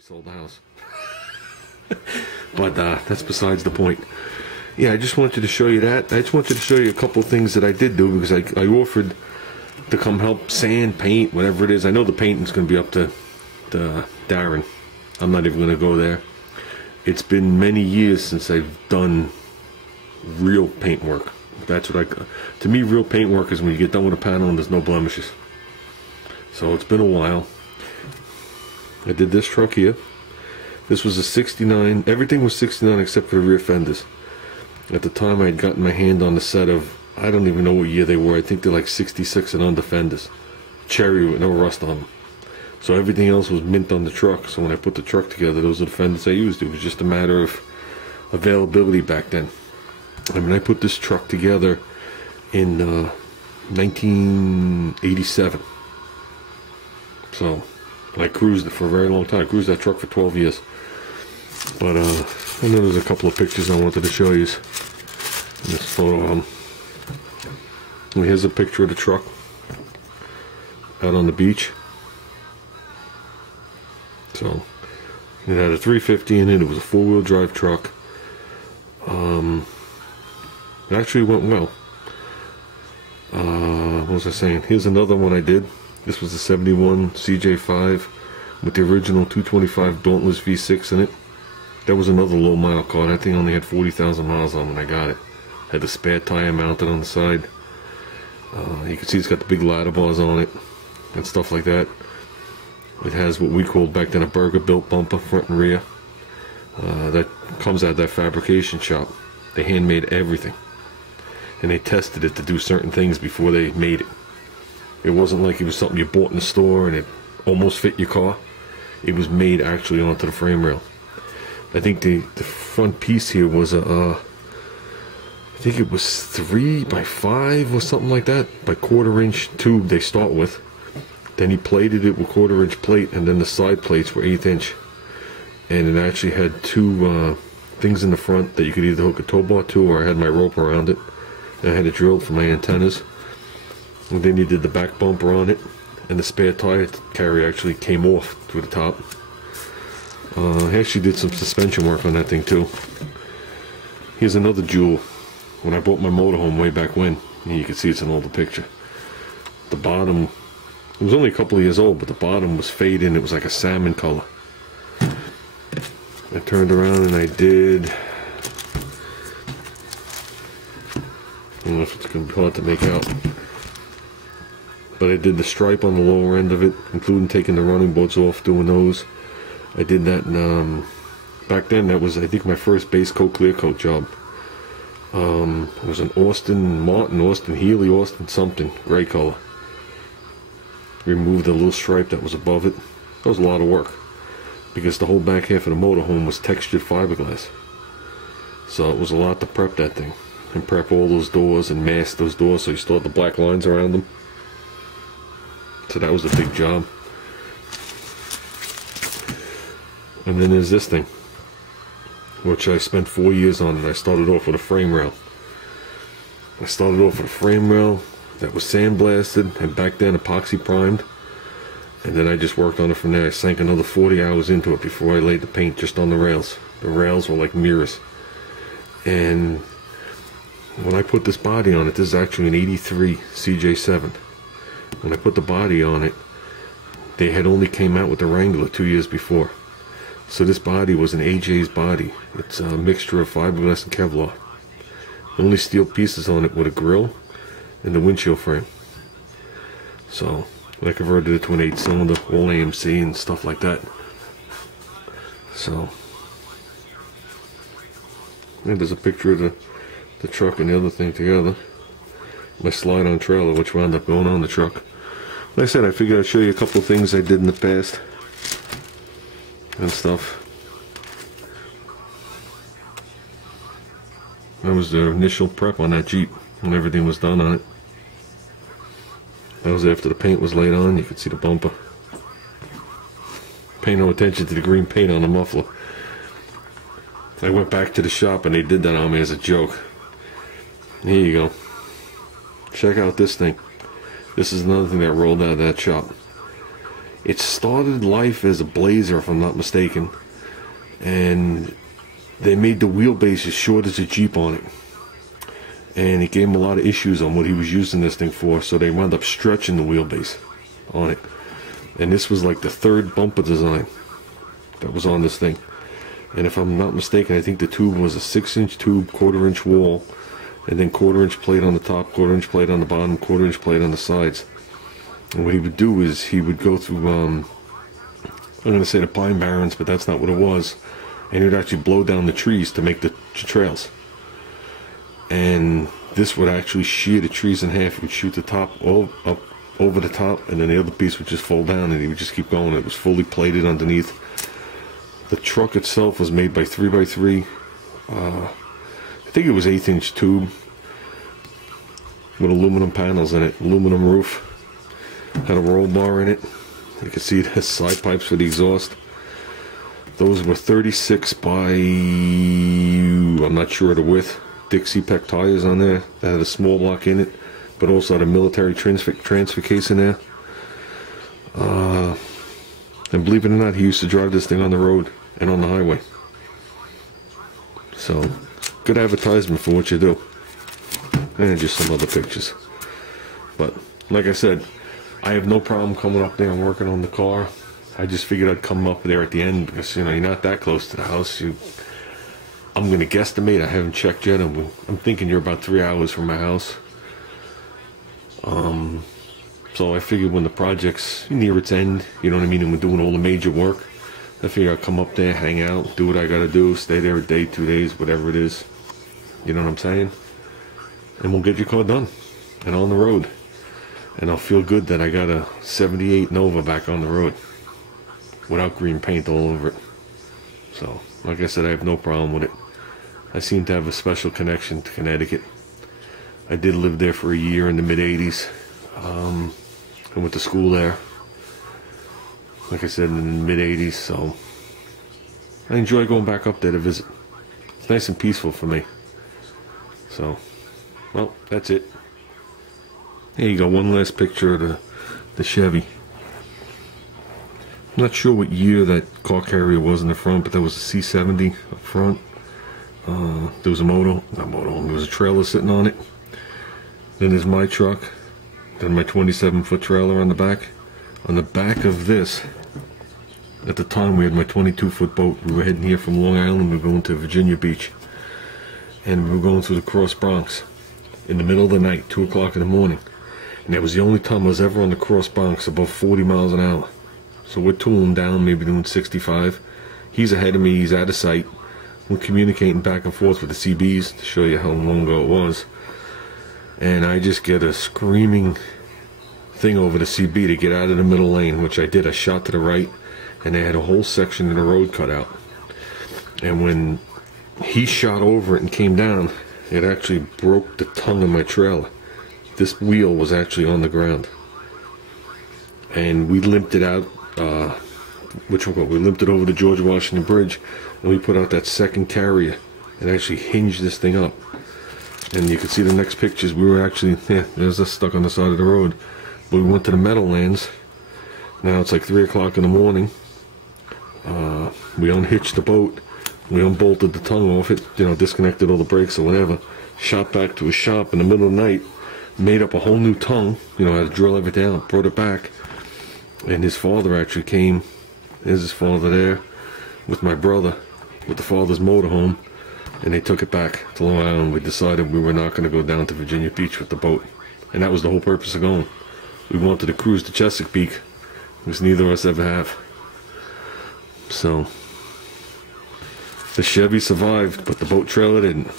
we sold the house. But that's besides the point. Yeah, I just wanted to show you that. I just wanted to show you a couple of things that I did do, because I offered to come help sand, paint, whatever it is. I know the painting's going to be up to Darren. I'm not even going to go there. It's been many years since I've done real paint work. That's what to me, real paint work is when you get done with a panel and there's no blemishes. So it's been a while. I did this truck here. This was a 69. Everything was 69 except for the rear fenders. At the time, I had gotten my hand on the set of, I don't even know what year they were. I think they're like 66 and under fenders. Cherry with no rust on them. So everything else was mint on the truck. So when I put the truck together, those are the fenders I used. It was just a matter of availability back then. I mean, I put this truck together in 1987. So I cruised it for a very long time. I cruised that truck for 12 years. But I know there's a couple of pictures I wanted to show you. This photo. Here's a picture of the truck out on the beach. So it had a 350 in it. It was a four-wheel drive truck. It actually went well. What was I saying? Here's another one I did. This was a 71 CJ5 with the original 225 Dauntless V6 in it. That was another low mile car. That thing only had 40,000 miles on when I got it. Had the spare tire mounted on the side. You can see it's got the big ladder bars on it and stuff like that. It has what we called back then a burger built bumper, front and rear. That comes out of that fabrication shop. They handmade everything. And they tested it to do certain things before they made it. It wasn't like it was something you bought in the store and it almost fit your car. It was made actually onto the frame rail. I think the front piece here was I think it was 3x5 or something like that, by 1/4 inch tube they start with. Then he plated it with 1/4 inch plate, and then the side plates were 1/8 inch. And it actually had two things in the front that you could either hook a tow bar to, or I had my rope around it. And I had it drilled for my antennas. And then you did the back bumper on it, and the spare tire carrier actually came off through the top. I actually did some suspension work on that thing too. Here's another jewel. When I bought my motorhome way back when, you can see it's an older picture. The bottom, it was only a couple of years old, but the bottom was fading. It was like a salmon color. I turned around and I did, I don't know if it's going to be hard to make out, but I did the stripe on the lower end of it, including taking the running boards off, doing those. I did that in, back then that was I think my first base coat clear coat job. It was an Austin Martin, Austin Healy, Austin something, gray color. Removed the little stripe that was above it. That was a lot of work, because the whole back half of the motorhome was textured fiberglass. So it was a lot to prep that thing. And prep all those doors and mask those doors so you still had the black lines around them. So that was a big job. And then there's this thing, which I spent 4 years on, and I started off with a frame rail. I started off with a frame rail that was sandblasted and back then epoxy primed. And then I just worked on it from there. I sank another 40 hours into it before I laid the paint just on the rails. The rails were like mirrors. And when I put this body on it, this is actually an 83 CJ7. When I put the body on it, they had only came out with the Wrangler 2 years before. So this body was an AJ's body. It's a mixture of fiberglass and Kevlar. The only steel pieces on it were the grill and the windshield frame. So I converted it to an 8-cylinder, all AMC and stuff like that. So, and there's a picture of the truck and the other thing together. My slide-on trailer, which wound up going on the truck. Like I said, I figured I'd show you a couple of things I did in the past and stuff. That was the initial prep on that Jeep when everything was done on it. That was after the paint was laid on. You could see the bumper. Pay no attention to the green paint on the muffler. I went back to the shop and they did that on me as a joke. Here you go. Check out this thing. This is another thing that rolled out of that shop. It started life as a Blazer, if I'm not mistaken, and they made the wheelbase as short as a Jeep on it, and it gave him a lot of issues on what he was using this thing for, so they wound up stretching the wheelbase on it. And this was like the third bumper design that was on this thing, and if I'm not mistaken, I think the tube was a 6-inch tube, 1/4-inch wall, and then 1/4-inch plate on the top, 1/4-inch plate on the bottom, 1/4-inch plate on the sides. And what he would do is he would go through, I'm going to say the pine barrens, but that's not what it was. And he would actually blow down the trees to make the trails. And this would actually shear the trees in half. He would shoot the top all up over the top, and then the other piece would just fall down, and he would just keep going. It was fully plated underneath. The truck itself was made by 3x3. I think it was 1/8-inch tube with aluminum panels in it, aluminum roof. Had a roll bar in it. You can see it has side pipes for the exhaust. Those were 36 by, I'm not sure of the width, Dixie Peck tires on there. That had a small block in it, but also had a military transfer case in there. And believe it or not, he used to drive this thing on the road and on the highway. So, good advertisement for what you do. And just some other pictures. But, like I said, I have no problem coming up there and working on the car. I just figured I'd come up there at the end because, you know, you're not that close to the house. I'm going to guesstimate, I haven't checked yet. I'm thinking you're about 3 hours from my house. So I figured when the project's near its end, you know what I mean, and we're doing all the major work, I figured I'd come up there, hang out, do what I got to do, stay there a day, 2 days, whatever it is. You know what I'm saying? And we'll get your car done and on the road. And I'll feel good that I got a 78 Nova back on the road without green paint all over it. So, like I said, I have no problem with it. I seem to have a special connection to Connecticut. I did live there for a year in the mid-80s. I went to school there, like I said, in the mid-80s, so I enjoy going back up there to visit. It's nice and peaceful for me. So, well, that's it. Here you go, one last picture of the Chevy. I'm not sure what year that car carrier was in the front, but that was a C70 up front. There was a there was a trailer sitting on it. Then there's my truck. Then my 27-foot trailer on the back. On the back of this, at the time we had my 22-foot boat. We were heading here from Long Island. We were going to Virginia Beach. And we were going through the Cross Bronx in the middle of the night, 2 o'clock in the morning. And that was the only time I was ever on the Cross Bronx above 40 miles an hour. So we're tooling down, maybe doing 65. He's ahead of me, he's out of sight. We're communicating back and forth with the CBs to show you how long ago it was. And I just get a screaming thing over the CB to get out of the middle lane, which I did. I shot to the right, and they had a whole section of the road cut out. And when he shot over it and came down, it actually broke the tongue of my trailer. This wheel was actually on the ground. And we limped it out, we limped it over the George Washington Bridge, and we put out that second carrier and actually hinged this thing up. And you can see the next pictures. We were actually, there's us stuck on the side of the road. But we went to the Meadowlands. Now it's like 3 o'clock in the morning. We unhitched the boat. We unbolted the tongue off it, you know, disconnected all the brakes or whatever. Shot back to a shop in the middle of the night. Made up a whole new tongue. You know, I had to drill everything out, brought it back. And his father actually came. There's his father there with my brother, with the father's motorhome. And they took it back to Long Island. We decided we were not going to go down to Virginia Beach with the boat. And that was the whole purpose of going. We wanted to cruise to Chesapeake, which neither of us ever have. So, the Chevy survived, but the boat trailer didn't.